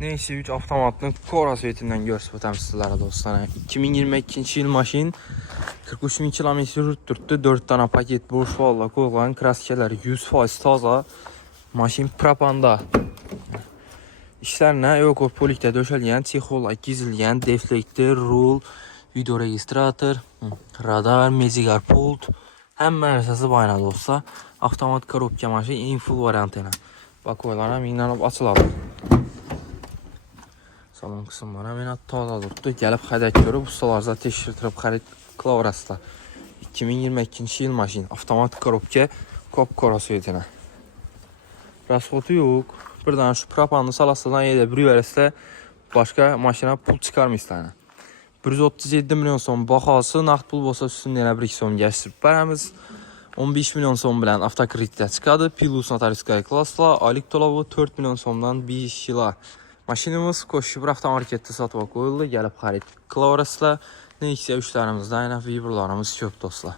Neyse 3 avtomatlı Cora svetinden görsətim sizlərə dostlar. 2022 yıl maşın 43.000 kilometre yürütdürdü. 4 tane paket boş valla koyulan kraskeler 100% taza. Maşın propanda. İşlərlə Evokopolikdə döşəlgən, texola gizləyən, deflektor, rul, video registrator, radar, mezigar pult. Həmmə əsası bayna dostlar. Avtomat korobka maşın en full variantıyla. Bak oylara minlanıb açılır. Salon kısımlara mənə taza tutdu. Gəlib xədək görüb, ustalarza teşkildirib xərid klavrasla. 2022 yıl maşın. Avtomat korobka, Cora svetinə. Rasxotu yox. Bir dənə şu propanlı salasından yedə bir verəslə başqa maşına pul çıxarmı istəyənə. 137 milyon son baxası, naqd pul bolsa üstündə elə 1-2 son gəşdirib. Bərəmiz 15 milyon son bilən avtokreditə çıxadı. Plus notariskaya klasla, aylık dolabı 4 milyon sondan 5 yıla. Maşinimiz Koşubur avtomarketdə satıva qoyuldu. Gəlib xərid klavrasla. Neysə üçlərimizdə, yəni Viberlarımız çox dostlar.